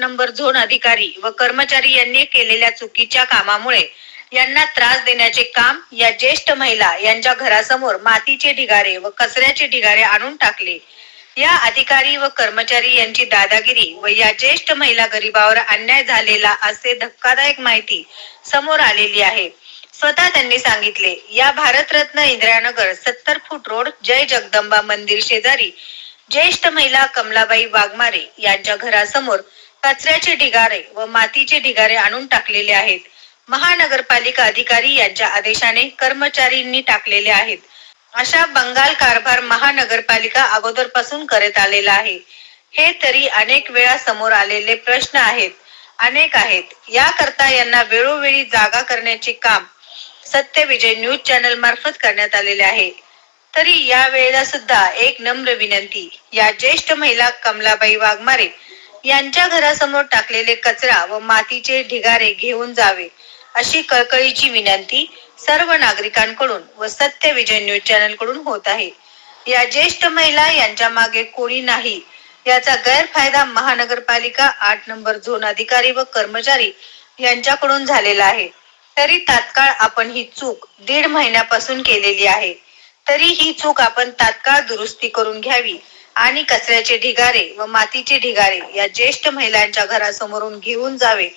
Number zone अधिकारी व कर्मचारी यांनी केलेल्या चुकीच्या कामामुळे यांना त्रास देण्याचे काम या ज्येष्ठ महिला यांच्या घरासमोर मातीचे ढिगारे व कचऱ्याचे ढिगारे आणून टाकले। या अधिकारी व कर्मचारी यांची दादागिरी व या ज्येष्ठ महिला गरिबावर अन्याय झालेला असे धक्कादायक माहिती समोर आलेली आहे। स्वतः त्यांनी सांगितले, या भारतरत्न इंदिरानगर 70 फूट रोड जय जगदंबा मंदिर शेजारी ज्येष्ठ महिला कमलाबाई वाघमारे यांच्या घरासमोर कचऱ्याचे ढिगारे व मातीचे ढिगारे आणून टाकलेले आहेत। महानगरपालिका अधिकारी यांच्या आदेशाने कर्मचारींनी टाकलेले आहेत। अशा बंगाल कारभार महानगरपालिका अगोदरपासून करत आलेला आहे। हे तरी अनेक वेळा समोर आलेले प्रश्न अनेक आहेत। याकरता यांना वेळोवेळी जागा करण्याचे काम सत्य विजय न्यूज चॅनल मार्फत करण्यात आलेले आहे। तरी या वेळेला सुद्धा एक नम्र विनंती, या ज्येष्ठ महिला कमलाबाई वाघमारे यांच्या घरासमोर टाकलेले कचरा व मातीचे ढिगारे घेऊन जावे अशी कळकळीची विनंती सर्व नागरिकांकडून व सत्य विजय न्यूज चॅनल कडून होत आहे। या ज्येष्ठ महिला यांच्या मागे कोणी नाही याचा गैरफायदा महानगरपालिका 8 नंबर झोन अधिकारी व कर्मचारी यांच्याकडून झालेला आहे। तरी तात्काळ आपण ही चूक 1.5 महिन्यापासून केलेली आहे। तरी ही चूक आपण तात्काळ दुरुस्ती करून घ्यावी आणि कचऱ्याचे ढिगारे व मातीचे ढिगारे या ज्येष्ठ महिलांच्या घरासमोरून घेऊन जावे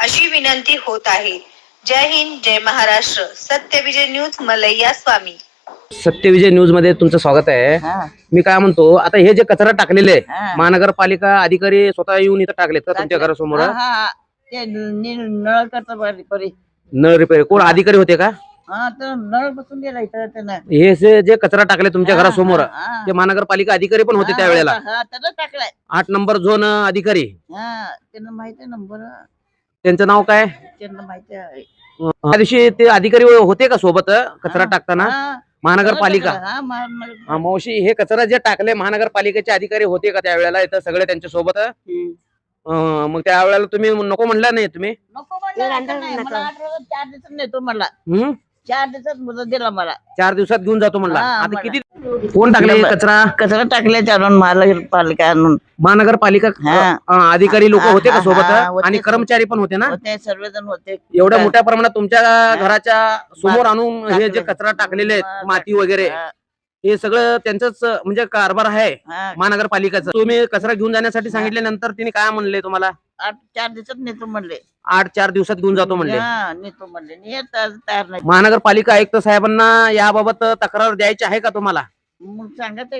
अशी विनंती होत आहे। जय हिंद, जय महाराष्ट्र। सत्य विजय न्यूज, मलैया स्वामी। सत्य विजय न्यूज मध्ये तुमचं स्वागत आहे। मी काय म्हणतो, आता हे जे कचरा टाकलेले महानगरपालिका अधिकारी स्वतः येऊन इथं टाकलेत का तुमच्या घरासमोर? नळ रिपेअर कोण अधिकारी होते का? नळ बसून गेला इथं। हे जे कचरा टाकले तुमच्या घरासमोर ते महानगरपालिका अधिकारी पण होते त्यावेळेला? टाकलाय 8 नंबर झोन अधिकारी, त्यांना माहिती नंबर, त्यांचं नाव काय? त्यांना माहिती आहे। त्या दिवशी ते अधिकारी होते का सोबत कचरा टाकताना महानगरपालिका? मावशी, हे कचरा जे टाकले महानगरपालिकेचे अधिकारी होते का त्यावेळेला इथं सगळे त्यांच्या सोबत? मग त्यावेळेला तुम्ही नको म्हणला नाही? तुम्ही नको मला 4 दिवसात नेतो म्हणला। 4 दिवसात मुदत दिला मला, 4 दिवसात घेऊन जातो म्हणला। आता किती कोण टाकले कचरा टाकले आणून महानगरपालिका आणून? महानगरपालिका अधिकारी लोक होते का सोबत? आणि कर्मचारी पण होते ना? सर्वजण होते। एवढ्या मोठ्या प्रमाणात तुमच्या घराच्या समोर आणून हे जे कचरा टाकलेले आहेत, माती वगैरे, हे सगळं त्यांचंच म्हणजे कारभार आहे महानगरपालिकाचं? तुम्ही कचरा घेऊन जाण्यासाठी सांगितल्यानंतर तिने काय म्हणले तुम्हाला? 4 दिवसात नेतो म्हणले। 4 दिवसात घेऊन जातो म्हणले? नेतो म्हणले, तयार नाही। महानगरपालिका आयुक्त साहेबांना याबाबत तक्रार द्यायची आहे का तुम्हाला? मग सांगत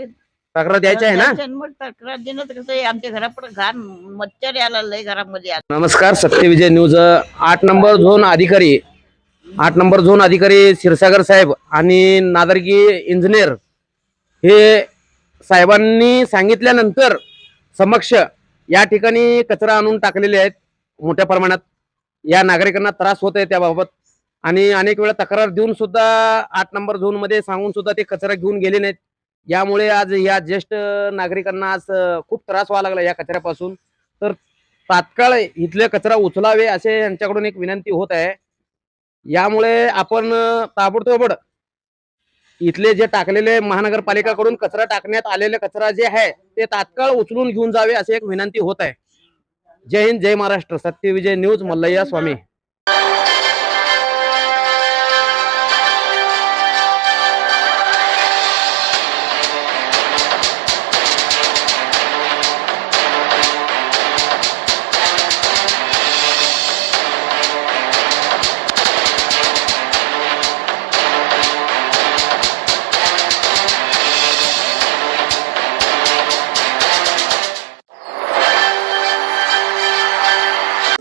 तक्रार द्यायची आहे ना? मग तक्रार देणं कसं आहे, आमच्या घरापुढे घाण मच्छर यायला लय घरामध्ये। नमस्कार, सत्य विजय न्यूज। 8 नंबर झोन अधिकारी 8 नंबर झोन अधिकारी क्षीरसागर साहेब आणि नादर्गी इंजिनियर हे साहेबांनी सांगितल्यानंतर समक्ष या ठिकाणी कचरा आणून टाकलेले आहेत मोठ्या प्रमाणात। या नागरिकांना त्रास होत आहे त्याबाबत, आणि अनेक वेळा तक्रार देऊन सुद्धा 8 नंबर झोन मध्ये सांगून सुद्धा ते कचरा घेऊन गेले नाहीत। यामुळे आज या ज्येष्ठ नागरिकांना आज खूप त्रास व्हायला लागला या कचऱ्यापासून। तर तात्काळ इथले कचरा उचलावे असे यांच्याकडून एक विनंती होत आहे। यामुळे आपण ताबडतोब इथले जे टाकलेले महानगरपालिकाकडून कचरा टाकण्यात आलेले कचरा जे आहे ते तात्काळ उचलून घेऊन जावे असे एक विनंती होत आहे। जय हिंद, जय महाराष्ट्र। सत्य विजय न्यूज, मल्लय्या स्वामी।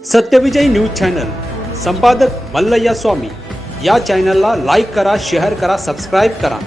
सत्यविजय न्यूज चॅनल, संपादक मल्लय्या स्वामी। या चॅनलला लाईक करा, शेअर करा, सबस्क्राईब करा।